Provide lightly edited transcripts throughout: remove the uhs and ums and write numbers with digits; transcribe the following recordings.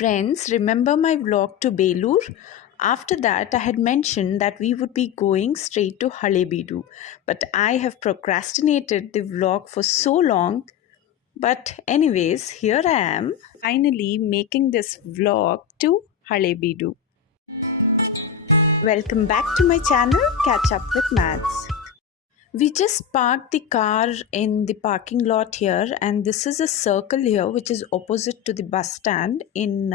Friends, remember my vlog to Belur? After that, I had mentioned that we would be going straight to Halebidu, but I have procrastinated the vlog for so long. But, anyways, here I am finally making this vlog to Halebidu. Welcome back to my channel, Catch Up with Mads. We just parked the car in the parking lot here, and this is a circle here which is opposite to the bus stand in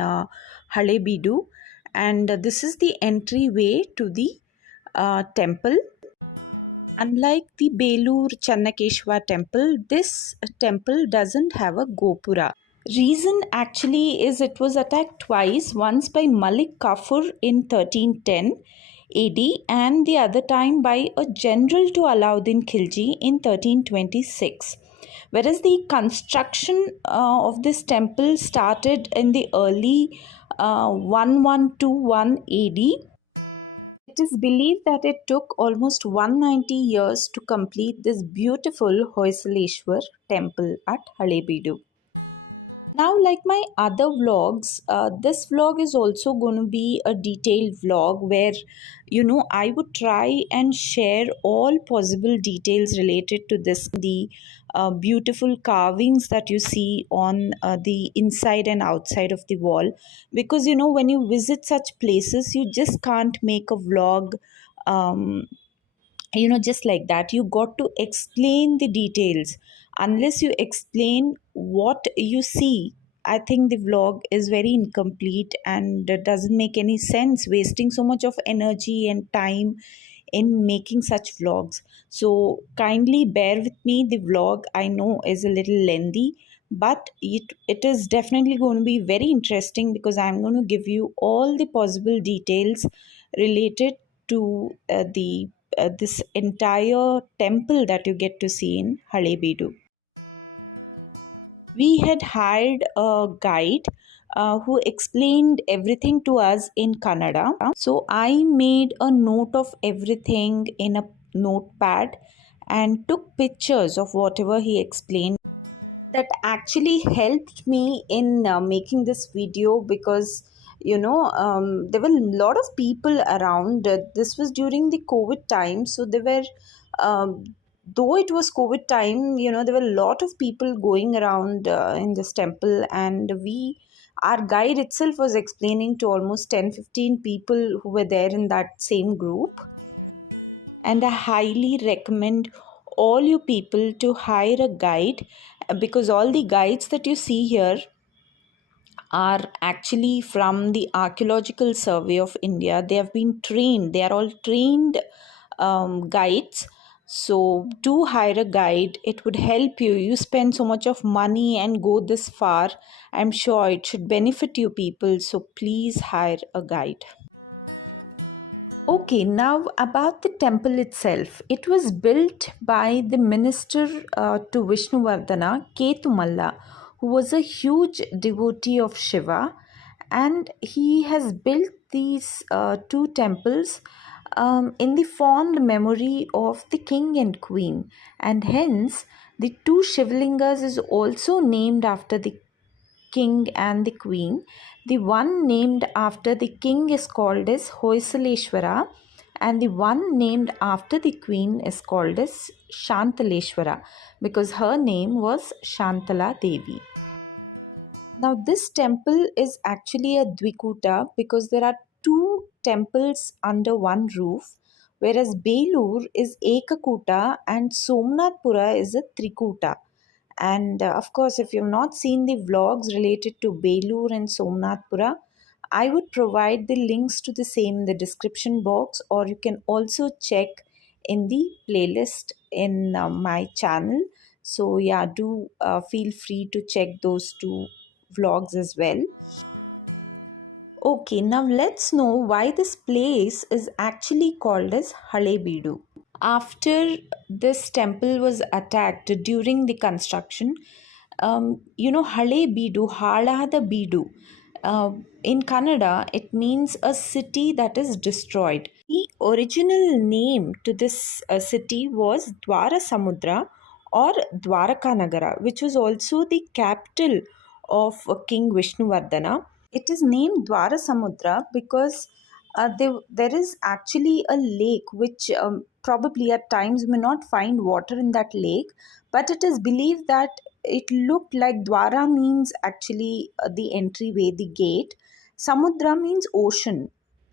Halebidu, and this is the entryway to the temple. Unlike the Belur Hiranyakashipu temple, this temple doesn't have a gopura. Reason actually is it was attacked twice, once by Malik Kafur in 1310 AD and the other time by a general to Alauddin Khilji in 1326. Whereas the construction of this temple started in the early 1121 AD. It is believed that it took almost 190 years to complete this beautiful Hoiseleshwar Temple at Halebidu. Now, like my other vlogs, this vlog is also going to be a detailed vlog where, I would try and share all possible details related to this, the beautiful carvings that you see on the inside and outside of the wall. Because, when you visit such places, you just can't make a vlog. Just like that. You got to explain the details. Unless you explain what you see, I think the vlog is very incomplete and doesn't make any sense, wasting so much of energy and time in making such vlogs. So kindly bear with me. The vlog, I know, is a little lengthy, but it is definitely going to be very interesting because I'm going to give you all the possible details related to this entire temple that you get to see in Halebidu. We had hired a guide who explained everything to us in Kannada. So I made a note of everything in a notepad and took pictures of whatever he explained. That actually helped me in making this video because there were a lot of people around. This was during the COVID time, so there were though it was COVID time, there were a lot of people going around in this temple, and our guide itself was explaining to almost 10-15 people who were there in that same group. And I highly recommend all you people to hire a guide because all the guides that you see here are actually from the Archaeological Survey of India. They have been trained. They are all trained guides. So do hire a guide. It would help you. You spend so much of money and go this far. I'm sure it should benefit you people. So please hire a guide. Okay, now about the temple itself. It was built by the minister to Vishnuvardhana, Ketumalla, who was a huge devotee of Shiva, and he has built these two temples in the fond memory of the king and queen, and hence the two Shivlingas is also named after the king and the queen. The one named after the king is called as Hoiseleshwara, and the one named after the queen is called as Shantaleshwara because her name was Shantala Devi. Now this temple is actually a Dvikuta because there are two temples under one roof, whereas Belur is Ekakuta and Somnathpura is a Trikuta. And of course, if you've not seen the vlogs related to Belur and Somnathpura, I would provide the links to the same in the description box, or you can also check in the playlist in my channel. So yeah, do feel free to check those two vlogs as well. Okay, now let's know why this place is actually called as Halebidu. After this temple was attacked during the construction, Halebidu, Haladabidu. In Kannada, it means a city that is destroyed. The original name to this city was Dwarasamudra or Dwarakanagara, which was also the capital of King Vishnuvardhana. It is named Dwara Samudra because there is actually a lake which probably at times may not find water in that lake, but it is believed that it looked like Dwara means actually the entryway, the gate. Samudra means ocean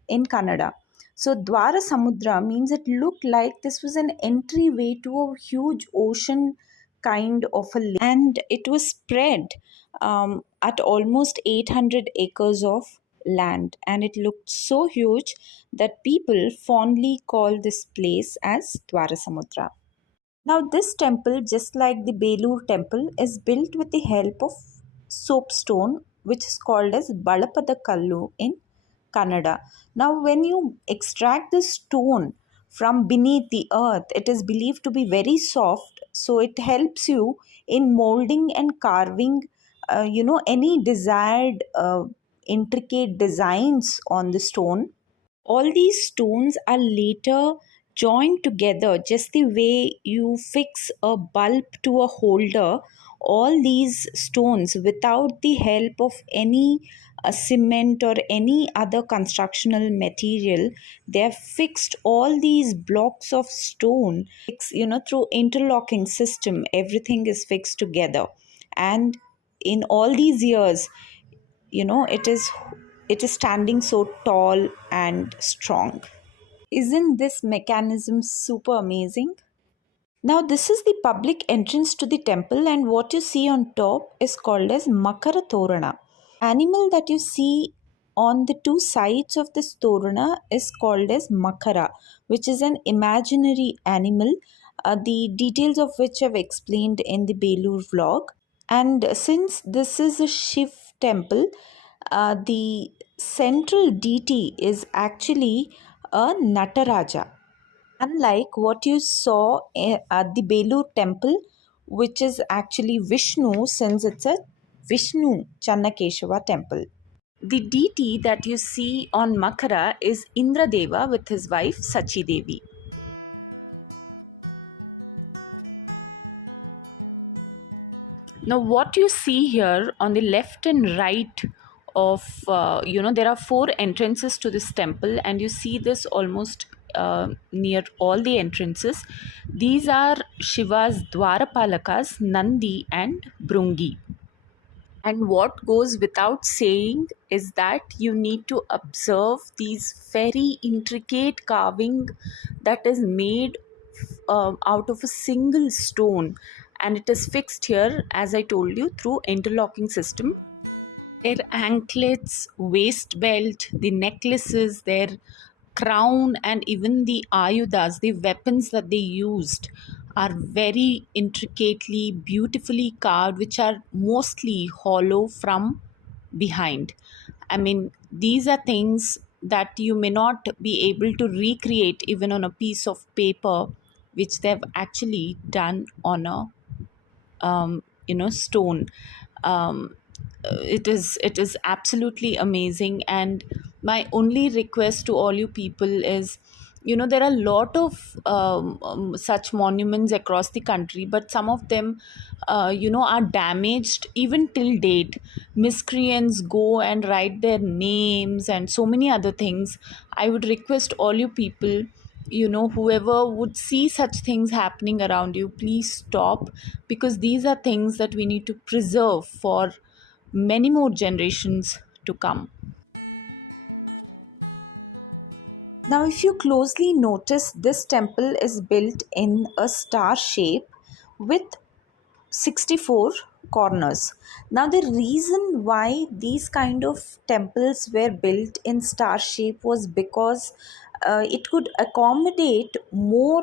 in Kannada. So Dwara Samudra means it looked like this was an entryway to a huge ocean kind of a lake, and it was spread at almost 800 acres of land, and it looked so huge that people fondly call this place as Dwarasamudra. Now, this temple, just like the Belur temple, is built with the help of soapstone, which is called as Balapada in Kannada. Now, when you extract the stone from beneath the earth, it is believed to be very soft, so it helps you in molding and carving, any desired intricate designs on the stone. All these stones are later joined together just the way you fix a bulb to a holder. All these stones, without the help of any cement or any other constructional material, they have fixed all these blocks of stone, through interlocking system. Everything is fixed together, and in all these years, it is standing so tall and strong. Isn't this mechanism super amazing? Now, this is the public entrance to the temple, and what you see on top is called as Makara Torana. Animal that you see on the two sides of this Torana is called as Makara, which is an imaginary animal, the details of which I've explained in the Belur vlog. And since this is a Shiv temple, the central deity is actually a Nataraja. Unlike what you saw at the Belur temple, which is actually Vishnu, since it's a Vishnu Channakeshava temple. The deity that you see on Makara is Indradeva with his wife Sachi Devi. Now, what you see here on the left and right of, there are four entrances to this temple, and you see this almost near all the entrances. These are Shiva's Dwarapalakas, Nandi and Brungi. And what goes without saying is that you need to observe these very intricate carving that is made out of a single stone, and it is fixed here, as I told you, through interlocking system. Their anklets, waist belt, the necklaces, their crown, and even the ayudas, the weapons that they used, are very intricately, beautifully carved, which are mostly hollow from behind. I mean, these are things that you may not be able to recreate even on a piece of paper, which they've actually done on a stone. It is absolutely amazing, and my only request to all you people is, there are a lot of such monuments across the country, but some of them are damaged even till date. Miscreants go and write their names and so many other things. I would request all you people, whoever would see such things happening around you, please stop, because these are things that we need to preserve for many more generations to come. Now, if you closely notice, this temple is built in a star shape with 64 corners. Now, the reason why these kind of temples were built in star shape was because it could accommodate more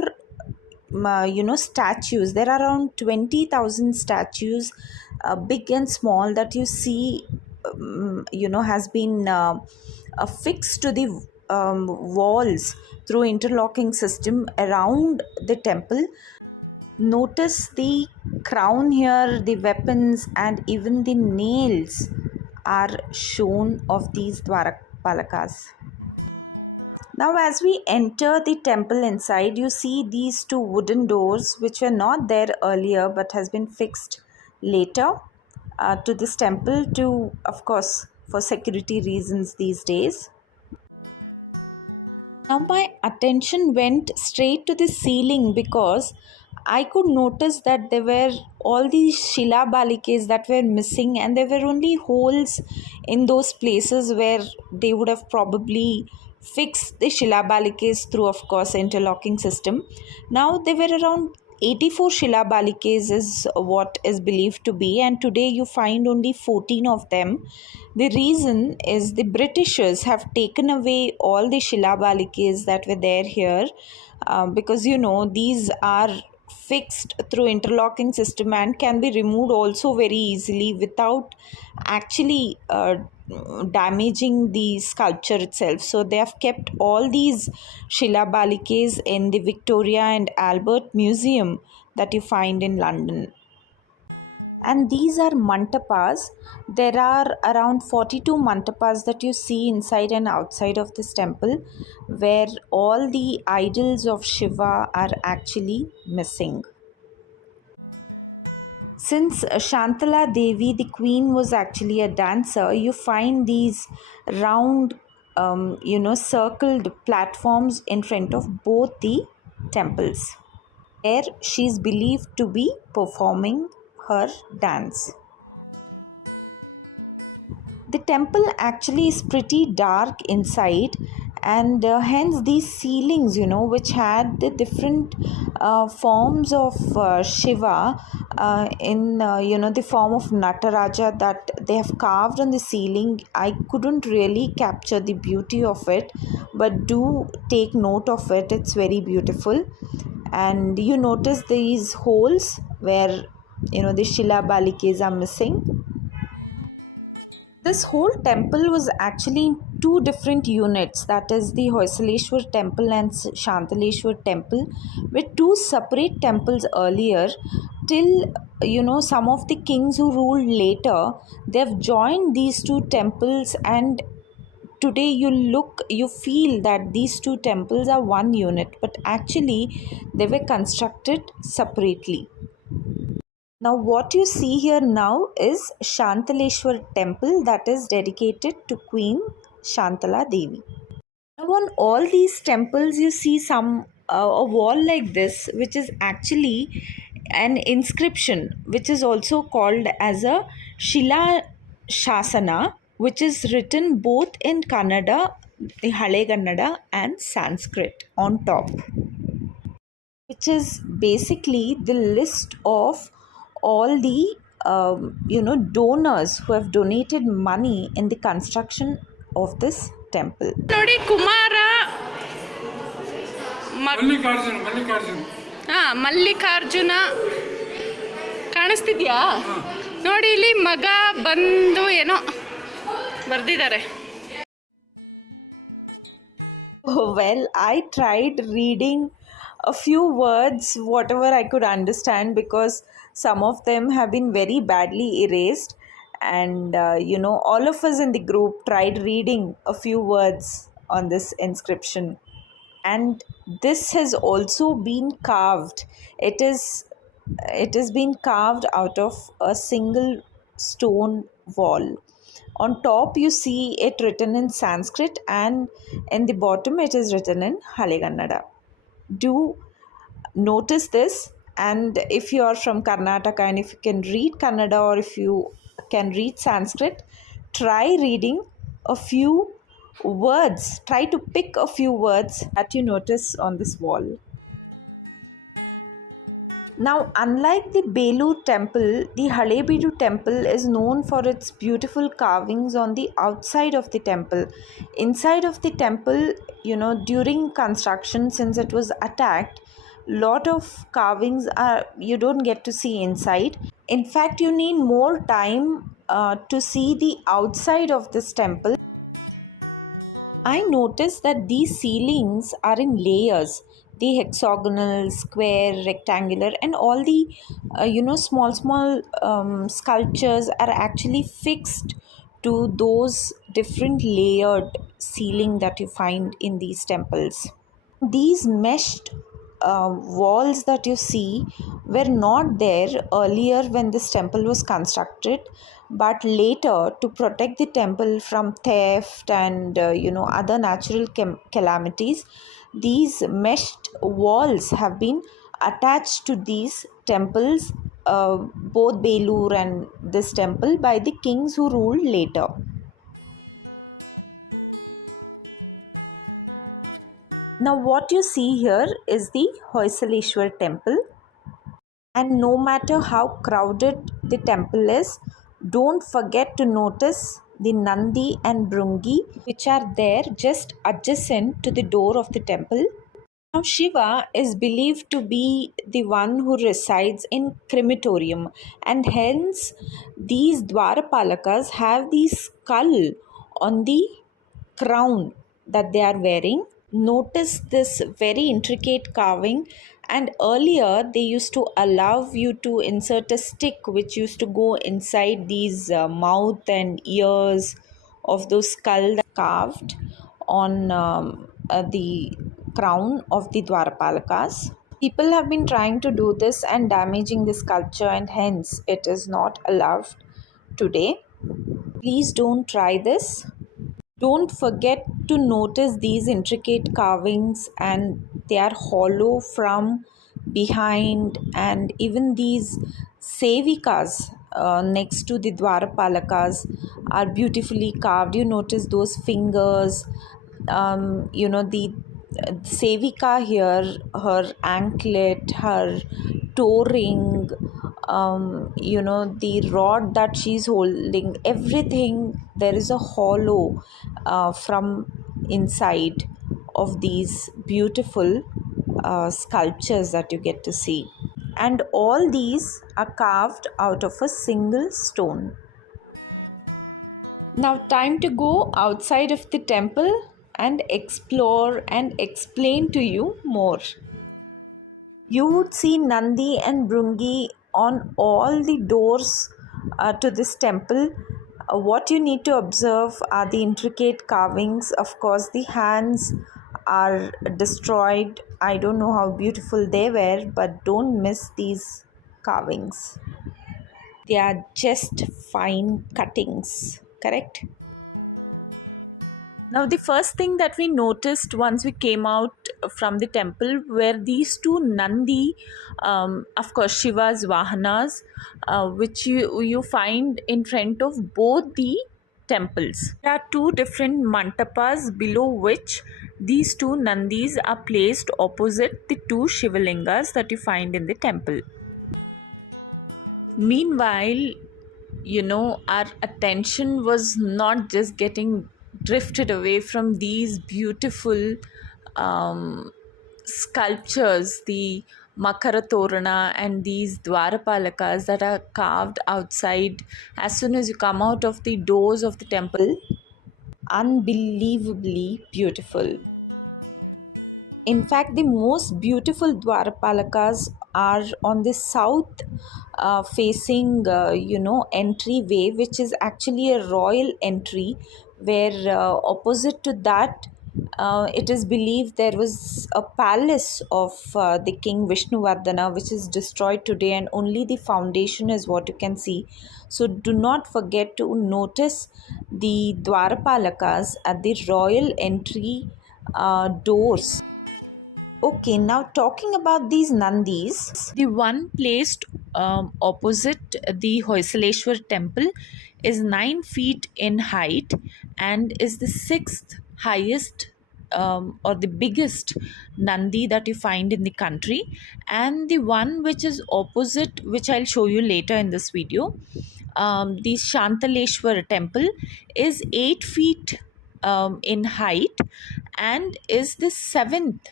statues. There are around 20,000 statues, big and small, that you see has been affixed to the walls through interlocking system around the temple. Notice the crown here, the weapons, and even the nails are shown of these Dwarapalakas. Now, as we enter the temple inside, you see these two wooden doors which were not there earlier but has been fixed later to this temple to, of course, for security reasons these days. Now my attention went straight to the ceiling because I could notice that there were all these Shilabalikes that were missing, and there were only holes in those places where they would have probably fixed the Shilabalikes through, of course, interlocking system. Now there were around 84 Shilabalikes is what is believed to be, and today you find only 14 of them. The reason is the Britishers have taken away all the Shilabalikes that were there here, because these are fixed through interlocking system and can be removed also very easily without actually damaging the sculpture itself. So they have kept all these Shilabalikes in the Victoria and Albert Museum that you find in London. And these are mantapas. There are around 42 mantapas that you see inside and outside of this temple, where all the idols of Shiva are actually missing. Since Shantala Devi, the queen, was actually a dancer, you find these round, circled platforms in front of both the temples. There she is believed to be performing her dance. The temple actually is pretty dark inside, and hence these ceilings, which had the different forms of Shiva in the form of Nataraja that they have carved on the ceiling. I couldn't really capture the beauty of it, but do take note of it. It's very beautiful. And you notice these holes where the Shilabalikes are missing. This whole temple was actually in two different units, that is the Hoiseleshwar Temple and Shantaleshwar Temple, with two separate temples earlier, till some of the kings who ruled later, they've joined these two temples, and today you feel that these two temples are one unit, but actually they were constructed separately. Now what you see here now is Shantaleshwar Temple, that is dedicated to Queen Shantala Devi. Now on all these temples you see some a wall like this, which is actually an inscription, which is also called as a Shila Shasana, which is written both in Kannada, the Hale Kannada, and Sanskrit on top, which is basically the list of all the donors who have donated money in the construction of this temple. ನೋಡಿ ಕುಮಾರ ಮಲ್ಲಿಕಾರ್ಜುನ ಕಾಣಿಸ್ತಿದ್ಯಾ ನೋಡಿ, ಇಲ್ಲಿ ಮಗ ಬಂದು ಏನೋ ಬರ್ದಿದ್ದಾರೆ. Well, I tried reading a few words, whatever I could understand, because some of them have been very badly erased. And all of us in the group tried reading a few words on this inscription. And this has also been carved. It has been carved out of a single stone wall. On top you see it written in Sanskrit, and in the bottom it is written in Hale Kannada. Do notice this, and if you are from Karnataka and if you can read Kannada or if you can read Sanskrit, try reading a few words. Try to pick a few words that you notice on this wall. Now, unlike the Belur temple, the Halebidu temple is known for its beautiful carvings on the outside of the temple. Inside of the temple, during construction, since it was attacked, lot of carvings you don't get to see inside. In fact, you need more time to see the outside of this temple. I noticed that these ceilings are in layers. The hexagonal, square, rectangular, and all the small sculptures are actually fixed to those different layered ceiling that you find in these temples. These meshed walls that you see were not there earlier when this temple was constructed, but later, to protect the temple from theft and other natural calamities, these meshed walls have been attached to these temples, both Belur and this temple, by the kings who ruled later. Now, what you see here is the Hoiseleshwar Temple, and no matter how crowded the temple is, don't forget to notice the Nandi and Brungi, which are there just adjacent to the door of the temple. Now, Shiva is believed to be the one who resides in crematorium, and hence these Dwarapalakas have the skull on the crown that they are wearing. Notice this very intricate carving, and earlier they used to allow you to insert a stick which used to go inside these mouth and ears of those skulls carved on the crown of the Dwarapalakas. People have been trying to do this and damaging the sculpture, and hence it is not allowed today. Please don't try this. Don't forget to notice these intricate carvings, and they are hollow from behind, and even these sevikas next to the Dwarapalakas are beautifully carved. You notice those fingers, the sevika here, her anklet, her toe ring, the rod that she's holding, everything, there is a hollow from inside of these beautiful sculptures that you get to see, and all these are carved out of a single stone. Now, time to go outside of the temple and explore and explain to you more. You would see Nandi and Brungi on all the doors to this temple. What you need to observe are the intricate carvings. Of course, the hands are destroyed. I don't know how beautiful they were, but don't miss these carvings. They are just fine cuttings, correct? Now, the first thing that we noticed once we came out from the temple were these two Nandi, of course, Shiva's Vahanas, which you find in front of both the temples. There are two different Mantapas below which these two Nandis are placed opposite the two Shivalingas that you find in the temple. Meanwhile, our attention was not just getting drifted away from these beautiful sculptures, the Makara Torana and these Dwarapalakas that are carved outside as soon as you come out of the doors of the temple. Unbelievably beautiful. In fact, the most beautiful Dwarapalakas are on the south facing, entryway, which is actually a royal entry, where opposite to that, it is believed there was a palace of the king Vishnuvardhana, which is destroyed today, and only the foundation is what you can see. So do not forget to notice the Dwarapalakas at the royal entry doors. Okay, now talking about these Nandis, the one placed opposite the Hoiseleshwar Temple is 9 feet in height and is the sixth highest or the biggest Nandi that you find in the country. And the one which is opposite, which I'll show you later in this video, the Shantaleshwar Temple is 8 feet in height and is the seventh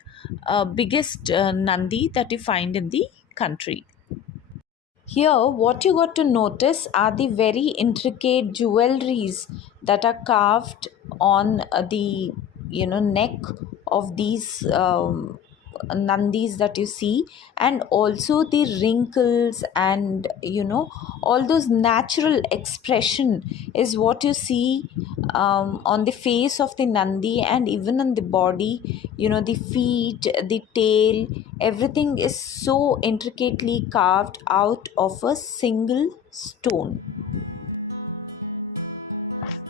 biggest Nandi that you find in the country. Here, what you got to notice are the very intricate jewelries that are carved on the neck of these Nandis that you see, and also the wrinkles and all those natural expression is what you see on the face of the Nandi, and even on the body, the feet, the tail, everything is so intricately carved out of a single stone.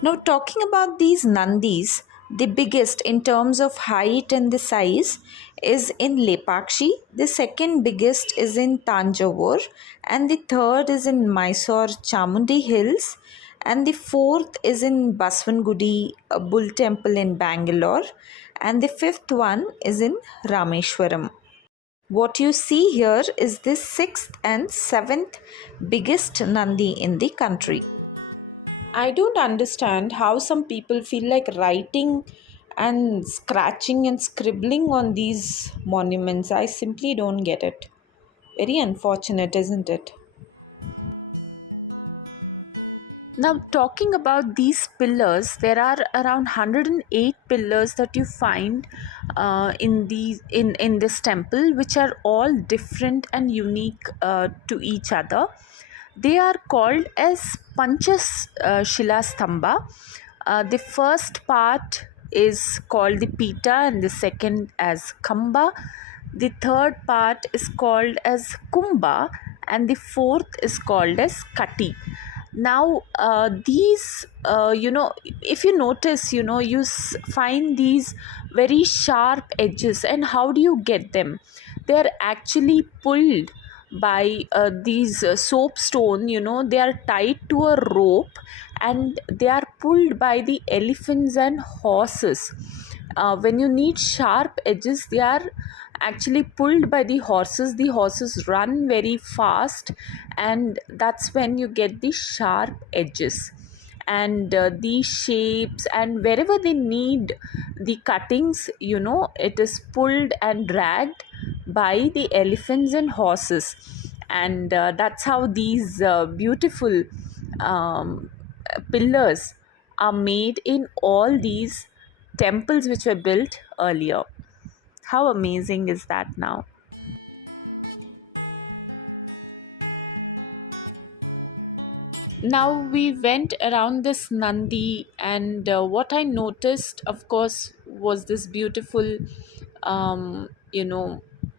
Now, talking about these Nandis, the biggest in terms of height and the size is in Lepakshi, the second biggest is in Tanjavur, and the third is in Mysore Chamundi Hills, and the fourth is in Baswangudi Bull Temple in Bangalore, and the fifth one is in Rameshwaram. What you see here is the sixth and seventh biggest Nandi in the country. I don't understand how some people feel like writing and scratching and scribbling on these monuments. I simply don't get it. Very unfortunate, isn't it? Now, talking about these pillars, there are around 108 pillars that you find in this temple, which are all different and unique to each other. They are called as Panchas Shila Stamba. The first part is called the Pita, and the second as Kamba. The third part is called as Kumbha, and the fourth is called as Kati. Now, these, if you notice, you find these very sharp edges, and how do you get them? They are actually pulled by these soapstone, they are tied to a rope, and they are pulled by the elephants and horses. When you need sharp edges, they are actually pulled by the horses run very fast, and that's when you get the sharp edges. And these shapes, and wherever they need the cuttings, it is pulled and dragged by the elephants and horses. And that's how these beautiful pillars are made in all these temples which were built earlier. How amazing is that now? Now we went around this Nandi, and what I noticed, of course, was this beautiful,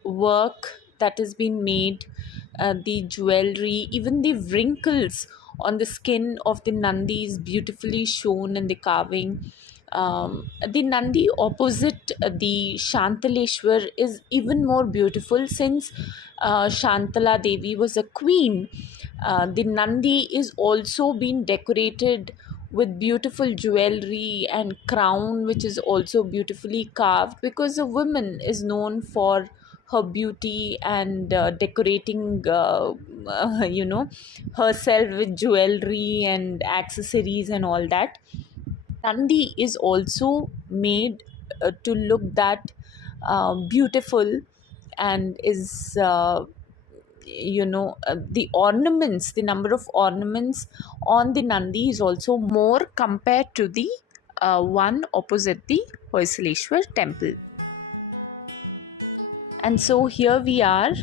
work that has been made, the jewelry, even the wrinkles on the skin of the Nandi is beautifully shown in the carving. The Nandi opposite the Shantaleshwar is even more beautiful, since Shantala Devi was a queen. The Nandi is also been decorated with beautiful jewelry and crown, which is also beautifully carved, because a woman is known for her beauty and decorating herself with jewelry and accessories and all that. Nandi is also made to look that beautiful, and is the ornaments, the number of ornaments on the Nandi is also more compared to the one opposite the Hoiseleshwar Temple. And so here we are,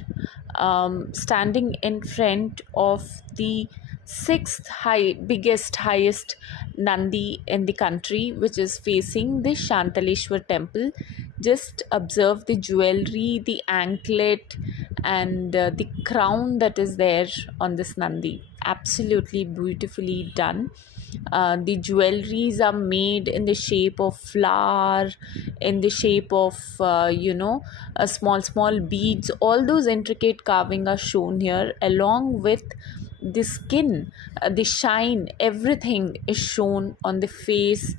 standing in front of the highest Nandi in the country, which is facing the Shantaleshwar Temple. Just observe the jewelry, the anklet, and the crown that is there on this Nandi. Absolutely beautifully done. The jewelries are made in the shape of flower, in the shape of small beads. All those intricate carving are shown here, along with the skin, the shine, everything is shown on the face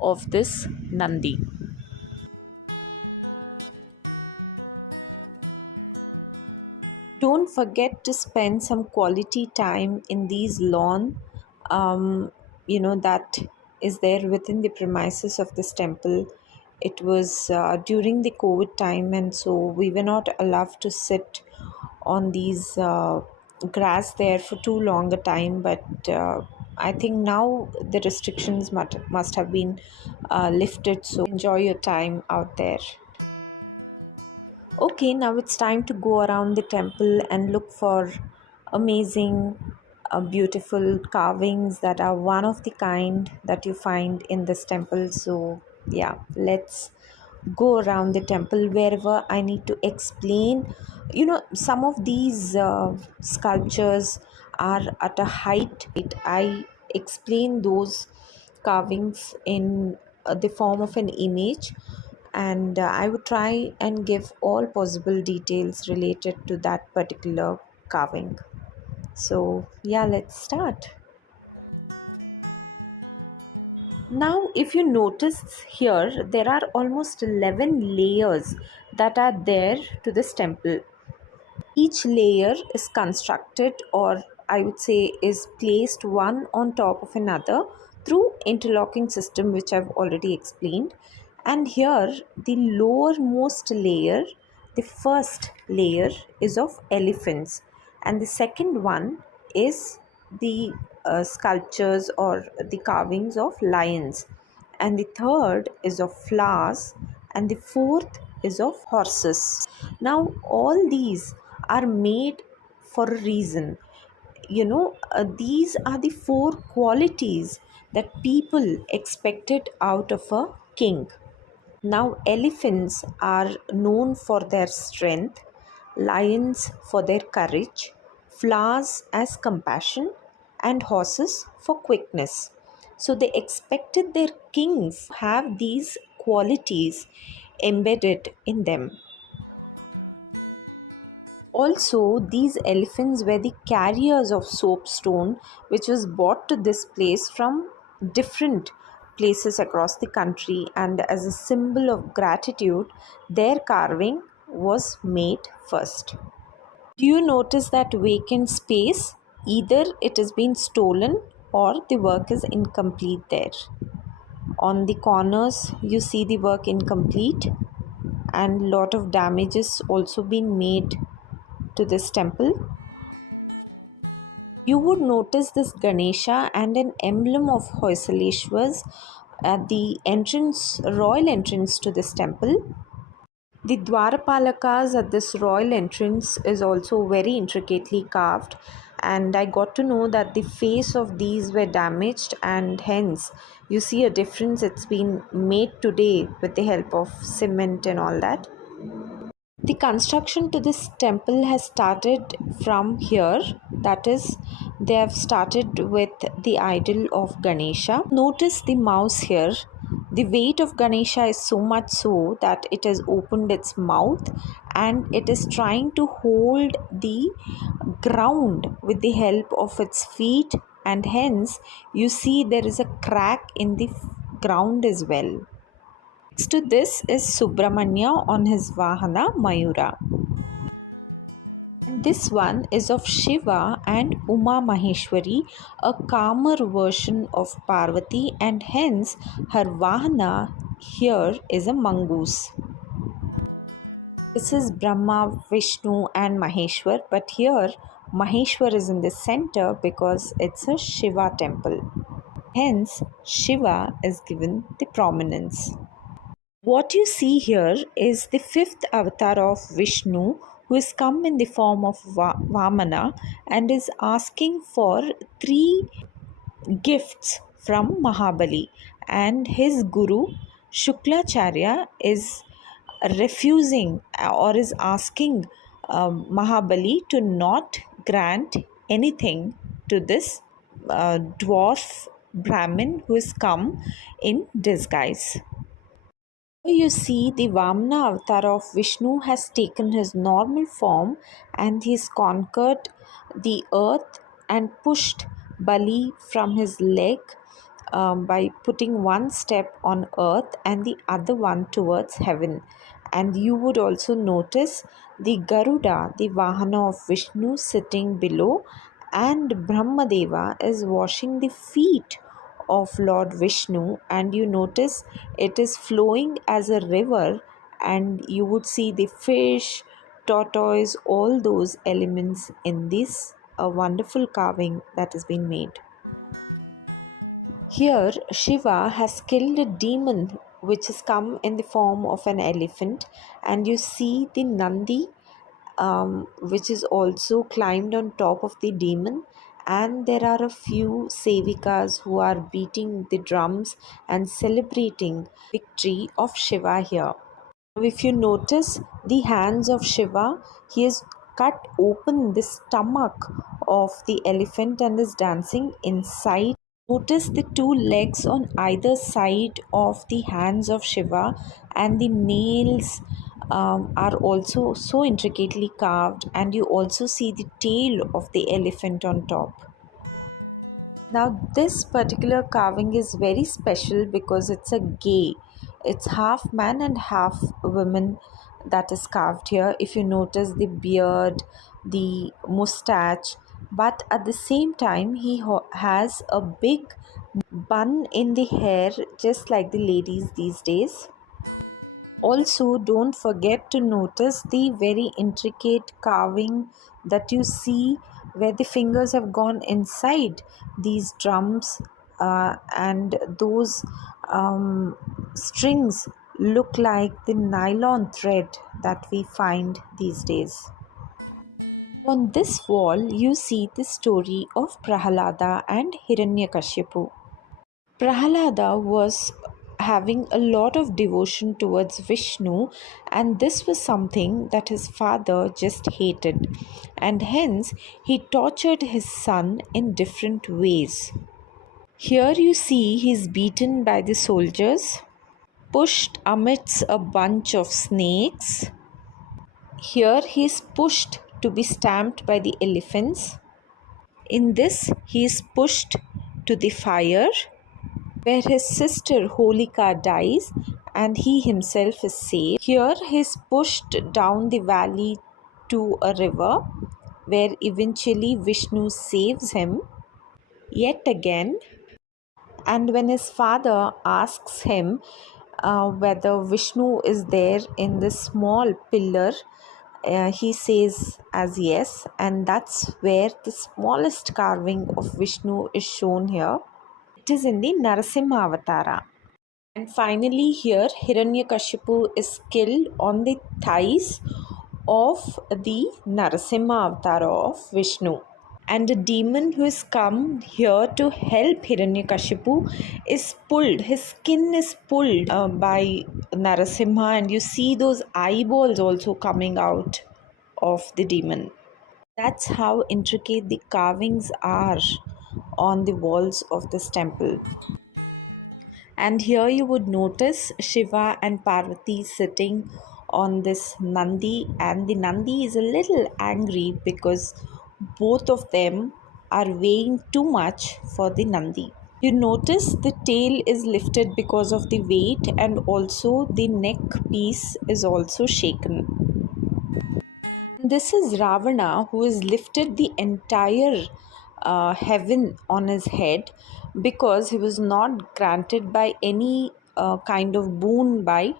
of this Nandi. Don't forget to spend some quality time in these lawn, that is there within the premises of this temple. It was during the COVID time, and so we were not allowed to sit on these grass there for too long a time. But I think now the restrictions must have been lifted, so enjoy your time out there. Okay, now it's time to go around the temple and look for amazing, beautiful carvings that are one of the kind that you find in this temple. So, yeah, let's go around the temple wherever I need to explain. Some of these sculptures are at a height. I explain those carvings in the form of an image, and I would try and give all possible details related to that particular carving. So, yeah, let's start. Now, if you notice here, there are almost 11 layers that are there to this temple. Each layer is constructed, or I would say is placed one on top of another through interlocking system, which I've already explained. And here the lowermost layer, the first layer, is of elephants, and the second one is the sculptures or the carvings of lions, and the third is of flowers, and the fourth is of horses. Now, all these are made for a reason. These are the four qualities that people expected out of a king. Now, elephants are known for their strength, lions for their courage, flowers as compassion, and horses for quickness. So, they expected their kings have these qualities embedded in them. Also, these elephants were the carriers of soapstone, which was brought to this place from different places across the country, and as a symbol of gratitude, their carving was made first. Do you notice that vacant space? Either it has been stolen or the work is incomplete there. On the corners, you see the work incomplete, and lot of damages also been made to this temple. You would notice this Ganesha and an emblem of Hoiseleshwar's at the entrance, royal entrance to this temple. The Dwarapalakas at this royal entrance is also very intricately carved, and I got to know that the face of these were damaged, and hence you see a difference. It's been made today with the help of cement and all that. The construction to this temple has started from here, that is, they have started with the idol of Ganesha. Notice the mouse here. The weight of Ganesha is so much so that it has opened its mouth and it is trying to hold the ground with the help of its feet, and hence you see there is a crack in the ground as well. Next to this is Subramanya on his Vahana Mayura. This one is of Shiva and Uma Maheshwari, a calmer version of Parvati, and hence her Vahana here is a mongoose. This is Brahma, Vishnu, and Maheshwar, but here Maheshwar is in the center because it's a Shiva temple. Hence, Shiva is given the prominence. What you see here is the fifth avatar of Vishnu, who has come in the form of Vamana and is asking for three gifts from Mahabali, and his guru Shuklacharya is refusing or is asking Mahabali to not grant anything to this dwarf Brahmin who has come in disguise. You see, the Vamana avatar of Vishnu has taken his normal form and he's conquered the earth and pushed Bali from his leg by putting one step on earth and the other one towards heaven. And you would also notice the Garuda, the Vahana of Vishnu, sitting below, and Brahmadeva is washing the feet of Lord Vishnu, and you notice it is flowing as a river, and you would see the fish, tortoise, all those elements in this a wonderful carving that has been made. Here, Shiva has killed a demon which has come in the form of an elephant, and you see the Nandi, which is also climbed on top of the demon, and there are a few sevikas who are beating the drums and celebrating victory of Shiva here. If you notice the hands of Shiva, he has cut open the stomach of the elephant and is dancing inside. Notice the two legs on either side of the hands of Shiva, and the nails are also so intricately carved, and you also see the tail of the elephant on top. Now, this particular carving is very special because it's a gay. It's half man and half woman that is carved here. If you notice the beard, the mustache, but at the same time, he has a big bun in the hair, just like the ladies these days. Also, don't forget to notice the very intricate carving that you see where the fingers have gone inside these drums, and those strings look like the nylon thread that we find these days. On this wall, you see the story of Prahalada and Hiranyakashipu. Prahalada was having a lot of devotion towards Vishnu, and this was something that his father just hated, and hence he tortured his son in different ways. Here you see he's beaten by the soldiers, pushed amidst a bunch of snakes. Here he is pushed to be stamped by the elephants. In this, he is pushed to the fire, where his sister Holika dies and he himself is saved. Here he is pushed down the valley to a river, where eventually Vishnu saves him yet again. And when his father asks him whether Vishnu is there in this small pillar, he says as yes, and that's where the smallest carving of Vishnu is shown here. It is in the Narasimha Avatara. And finally here Hiranyakashipu is killed on the thighs of the Narasimha Avatara of Vishnu. And a demon who has come here to help Hiranyakashipu is pulled, his skin is pulled by Narasimha, and you see those eyeballs also coming out of the demon. That's how intricate the carvings are on the walls of this temple. And here you would notice Shiva and Parvati sitting on this Nandi, and the Nandi is a little angry because both of them are weighing too much for the Nandi. You notice the tail is lifted because of the weight, and also the neck piece is also shaken. This is Ravana, who has lifted the entire heaven on his head because he was not granted by any kind of boon by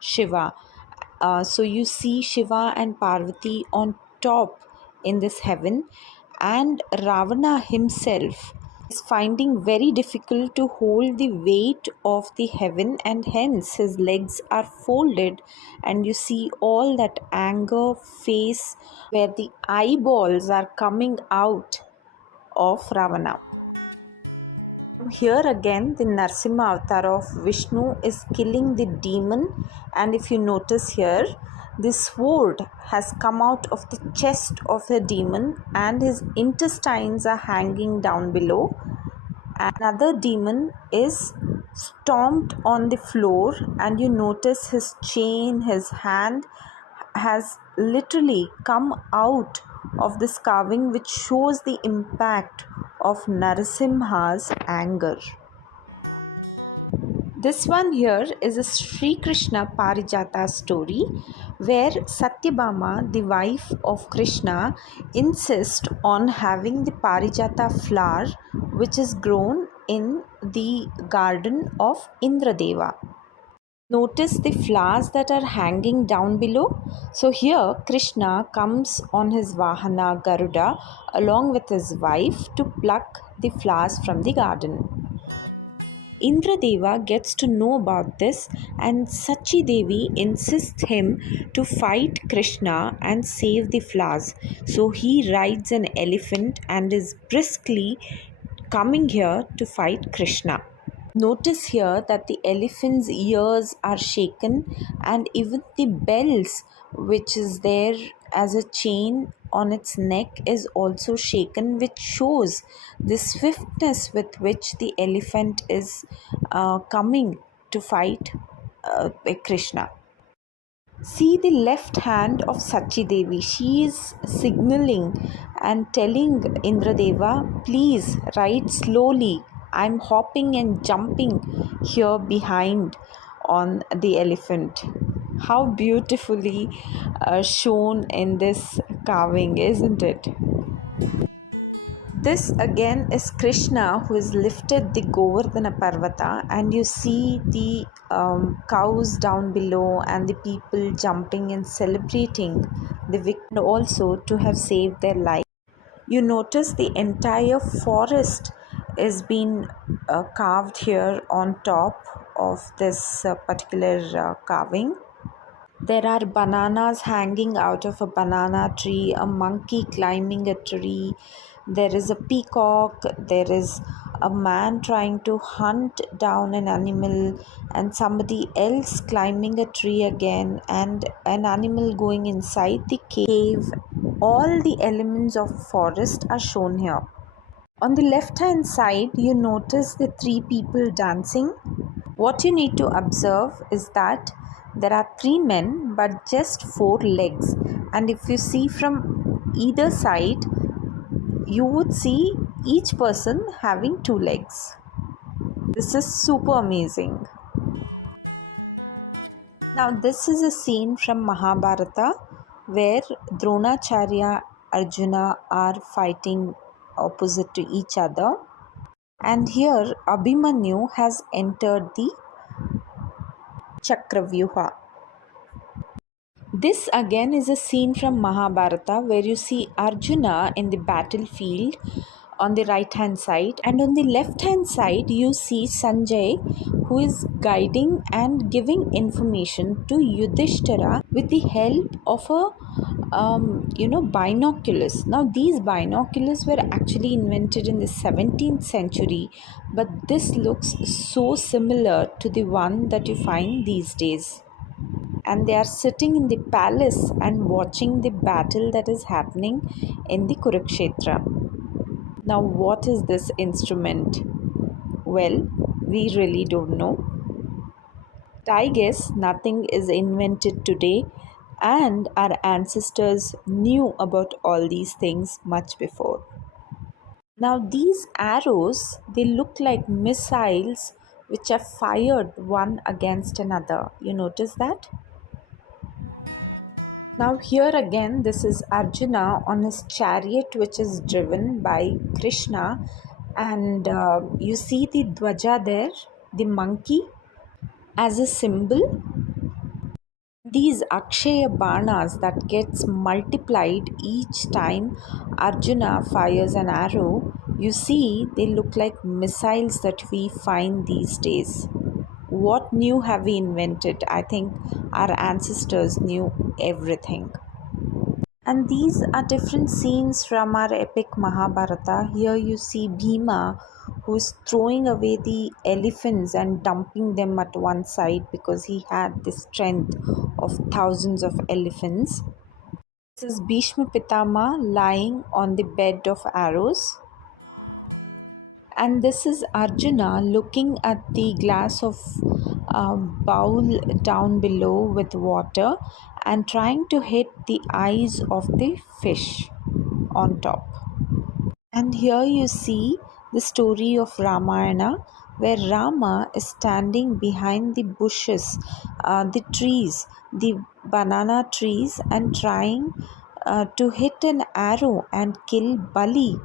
Shiva. So you see Shiva and Parvati on top in this heaven, and Ravana himself is finding very difficult to hold the weight of the heaven, and hence his legs are folded, and you see all that anger face where the eyeballs are coming out of Ravana. Here again the Narasimha avatar of Vishnu is killing the demon, and if you notice here, the sword has come out of the chest of the demon and his intestines are hanging down below. Another demon is stomped on the floor, and you notice his chain, his hand has literally come out of this carving, which shows the impact of Narasimha's anger. This one here is a Sri Krishna Parijata story where Satyabhama, the wife of Krishna, insists on having the Parijata flower which is grown in the garden of Indradeva. Notice the flowers that are hanging down below. So here Krishna comes on his Vahana Garuda along with his wife to pluck the flowers from the garden. Indradeva gets to know about this, and Sachi Devi insists him to fight Krishna and save the flowers. So he rides an elephant and is briskly coming here to fight Krishna. Notice here that the elephant's ears are shaken, and even the bells, which is there as a chain on its neck, is also shaken, which shows the swiftness with which the elephant is coming to fight Krishna. See the left hand of Sachi Devi. She is signaling and telling Indradeva, please ride slowly. I'm hopping and jumping here behind on the elephant. How beautifully shown in this carving, isn't it? This again is Krishna who has lifted the Govardhana Parvata, and you see the cows down below and the people jumping and celebrating the victory, also to have saved their life. You notice the entire forest is being carved here on top of this particular carving. There are bananas hanging out of a banana tree, a monkey climbing a tree, there is a peacock, there is a man trying to hunt down an animal, and somebody else climbing a tree again, and an animal going inside the cave. All the elements of forest are shown here. On the left hand side, you notice the three people dancing. What you need to observe is that there are three men but just four legs, and if you see from either side, you would see each person having two legs. This is super amazing. Now, this is a scene from Mahabharata where Dronacharya Arjuna are fighting opposite to each other, and here Abhimanyu has entered the Chakravyuha. This again is a scene from Mahabharata where you see Arjuna in the battlefield on the right hand side, and on the left hand side you see Sanjay, who is guiding and giving information to Yudhishthira with the help of a binoculars. Now these binoculars were actually invented in the 17th century, but this looks so similar to the one that you find these days. And they are sitting in the palace and watching the battle that is happening in the Kurukshetra. Now, what is this instrument? Well, we really don't know. I guess nothing is invented today, and our ancestors knew about all these things much before. Now, these arrows, they look like missiles which are fired one against another. You notice that? Now here again, this is Arjuna on his chariot, which is driven by Krishna, and you see the Dwaja there, the monkey, as a symbol. These Akshaya Banas that gets multiplied each time Arjuna fires an arrow, you see they look like missiles that we find these days. What new have we invented? I think our ancestors knew everything. And these are different scenes from our epic Mahabharata. Here you see Bhima, who is throwing away the elephants and dumping them at one side because he had the strength of thousands of elephants. This is Bhishma Pitama lying on the bed of arrows. And this is Arjuna looking at the glass of bowl down below with water and trying to hit the eyes of the fish on top. And here you see the story of Ramayana, where Rama is standing behind the bushes, the trees, the banana trees, and trying to hit an arrow and kill Bali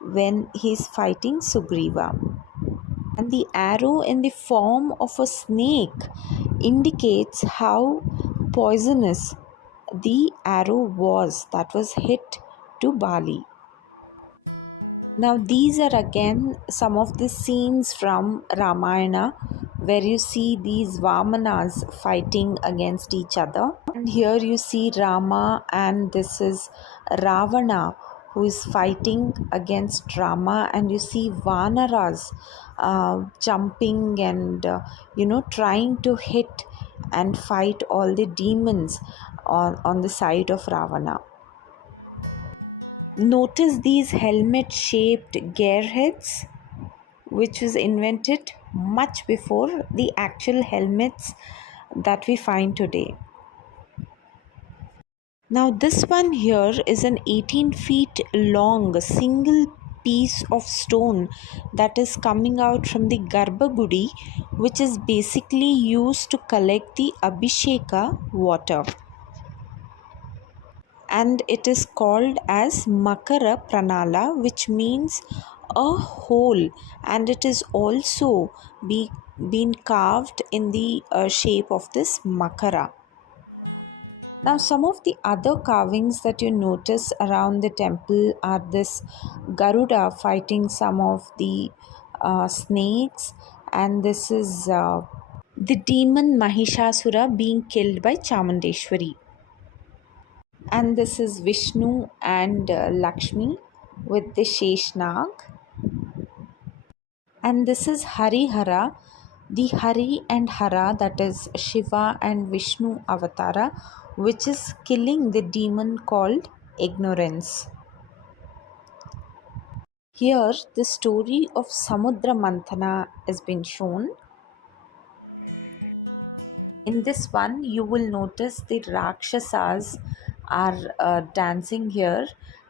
when he is fighting Sugriva. And the arrow in the form of a snake indicates how poisonous the arrow was that was hit to Bali. Now, these are again some of the scenes from Ramayana where you see these Vamanas fighting against each other. And here you see Rama, and this is Ravana who is fighting against Rama, and you see Vanaras jumping and trying to hit and fight all the demons on the side of Ravana. Notice these helmet shaped gearheads, which was invented much before the actual helmets that we find today. Now, this one here is an 18 feet long single piece of stone that is coming out from the Garbhagudi, which is basically used to collect the Abhisheka water. And it is called as Makara Pranala, which means a hole, and it is also been carved in the shape of this Makara. Now, some of the other carvings that you notice around the temple are this Garuda fighting some of the snakes, and this is the demon Mahishasura being killed by Chamundeshwari. And this is Vishnu and Lakshmi with the Sheshnag. And this is Harihara, the Hari and Hara, that is Shiva and Vishnu avatara, which is killing the demon called ignorance. Here, the story of Samudra Manthana has been shown. In this one, you will notice the Rakshasas are dancing here,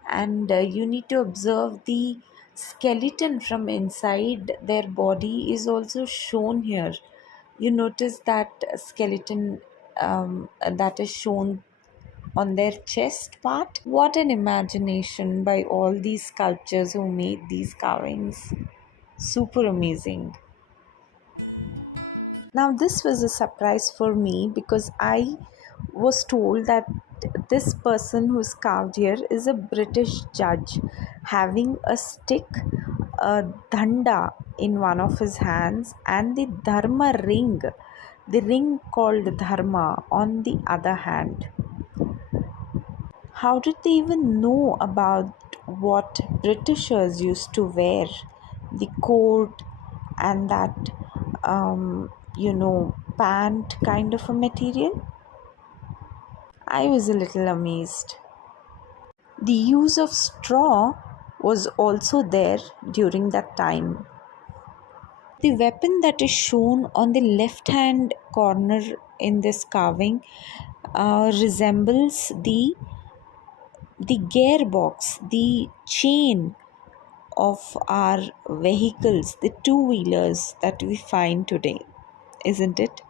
and you need to observe the skeleton from inside their body is also shown here. You notice that skeleton that is shown on their chest part. What an imagination by all these sculptors who made these carvings! Super amazing. Now, this was a surprise for me because I was told that this person who's carved here is a British judge having a stick, a danda in one of his hands, and the Dharma ring, the ring called Dharma, on the other hand. How did they even know about what Britishers used to wear? The coat and that, pant kind of a material? I was a little amazed. The use of straw was also there during that time. The weapon that is shown on the left hand corner in this carving resembles the gearbox, the chain of our vehicles, the two-wheelers that we find today, isn't it?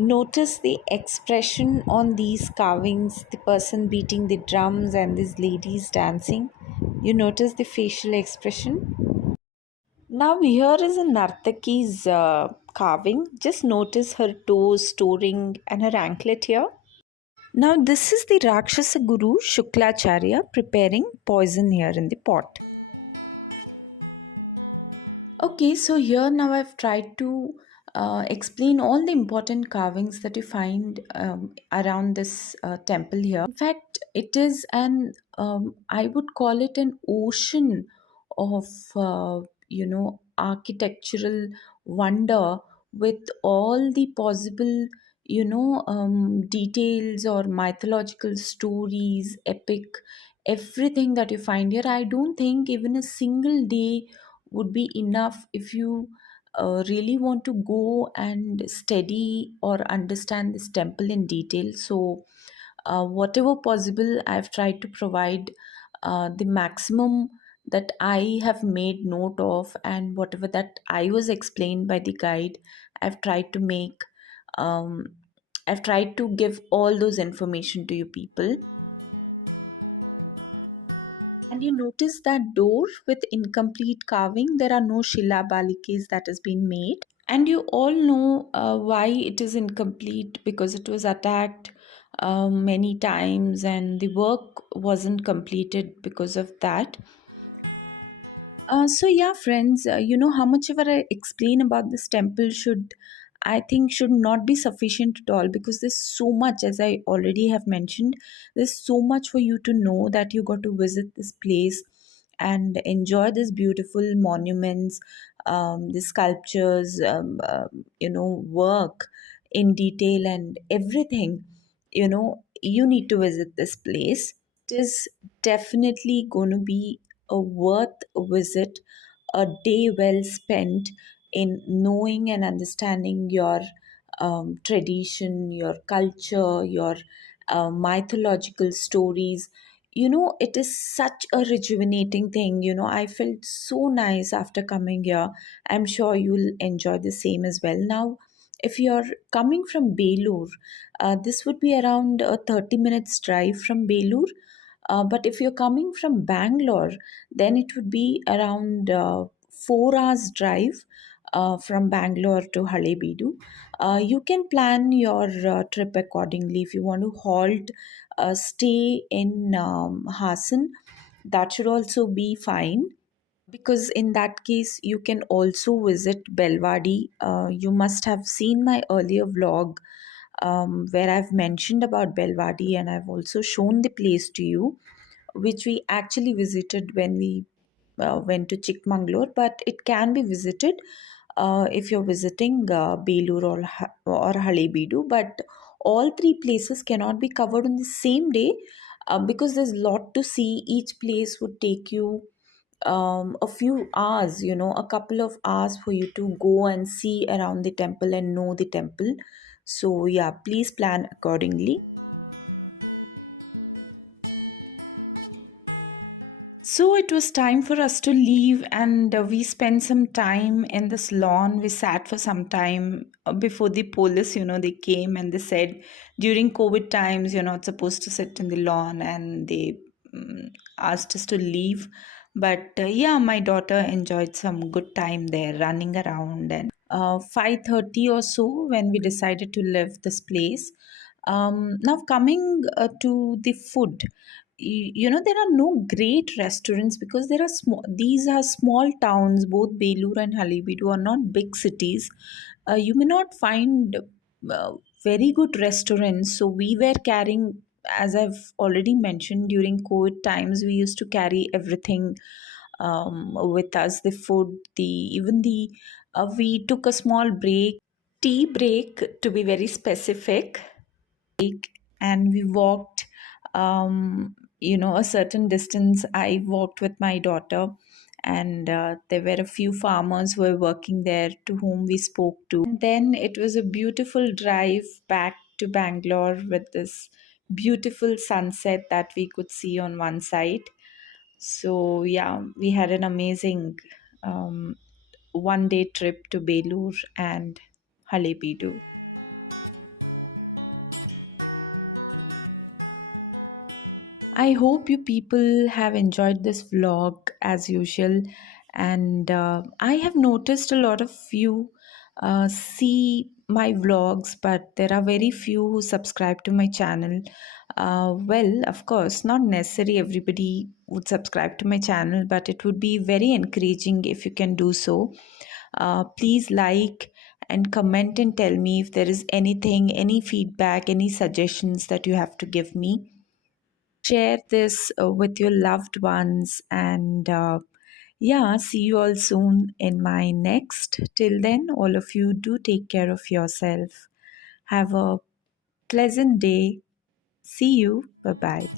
Notice the expression on these carvings, the person beating the drums and these ladies dancing. You notice the facial expression. Now, here is a Nartaki's carving. Just notice her toes, toe ring, and her anklet here. Now, this is the Rakshasa Guru Shuklacharya preparing poison here in the pot. Okay, so here now I've tried to explain all the important carvings that you find around this temple here. In fact, it is I would call it an ocean of, architectural wonder with all the possible, details or mythological stories, epic, everything that you find here. I don't think even a single day would be enough if you really want to go and study or understand this temple in detail. So, whatever possible, I've tried to provide the maximum that I have made note of, and whatever that I was explained by the guide, I've tried to make. Um, I've tried to give all those information to you people. And you notice that door with incomplete carving, there are no Shila Balikis that has been made. And you all know why it is incomplete, because it was attacked many times and the work wasn't completed because of that. So yeah, friends, how much ever I explain about this temple I think should not be sufficient at all, because there's so much, as I already have mentioned, there's so much for you to know that you got to visit this place and enjoy these beautiful monuments, the sculptures, work in detail and everything. You need to visit this place. It is definitely going to be a worth visit, a day well spent in knowing and understanding your tradition, your culture, your mythological stories. It is such a rejuvenating thing. I felt so nice after coming here. I'm sure you'll enjoy the same as well. Now, if you're coming from Belur, this would be around a 30 minutes drive from Belur. But if you're coming from Bangalore, then it would be around 4 hours drive from Bangalore to Halebidu. You can plan your trip accordingly. If you want to halt, stay in Hassan, that should also be fine, because in that case you can also visit Belwadi. You must have seen my earlier vlog where I've mentioned about Belwadi, and I've also shown the place to you, which we actually visited when we went to Chikmagalur. But it can be visited if you're visiting Belur or Halebidu. But all three places cannot be covered on the same day, because there's a lot to see. Each place would take you a few hours, a couple of hours for you to go and see around the temple and know the temple. So, yeah, please plan accordingly. So it was time for us to leave, and we spent some time in this lawn. We sat for some time before the police, they came and they said during COVID times, you're not supposed to sit in the lawn, and they asked us to leave. But yeah, my daughter enjoyed some good time there running around. And 5:30 or so when we decided to leave this place. Now coming to the food, there are no great restaurants, because there are small, these are small towns. Both Belur and Halebidu are not big cities. You may not find uh, very good restaurants. So we were carrying, as I've already mentioned, during COVID times we used to carry everything with us, the food, the even the we took a small break, tea break to be very specific, and we walked a certain distance. I walked with my daughter, and there were a few farmers who were working there to whom we spoke to. And then it was a beautiful drive back to Bangalore with this beautiful sunset that we could see on one side. So yeah, we had an amazing um, 1 day trip to Belur and Halebidu. I hope you people have enjoyed this vlog as usual. And I have noticed a lot of you see my vlogs, but there are very few who subscribe to my channel. Well, of course, not necessary everybody would subscribe to my channel, but it would be very encouraging if you can do so. Please like and comment and tell me if there is anything, any feedback, any suggestions that you have to give me. Share this with your loved ones, and yeah, see you all soon in my next. Till then, all of you do take care of yourself. Have a pleasant day. See you. Bye bye.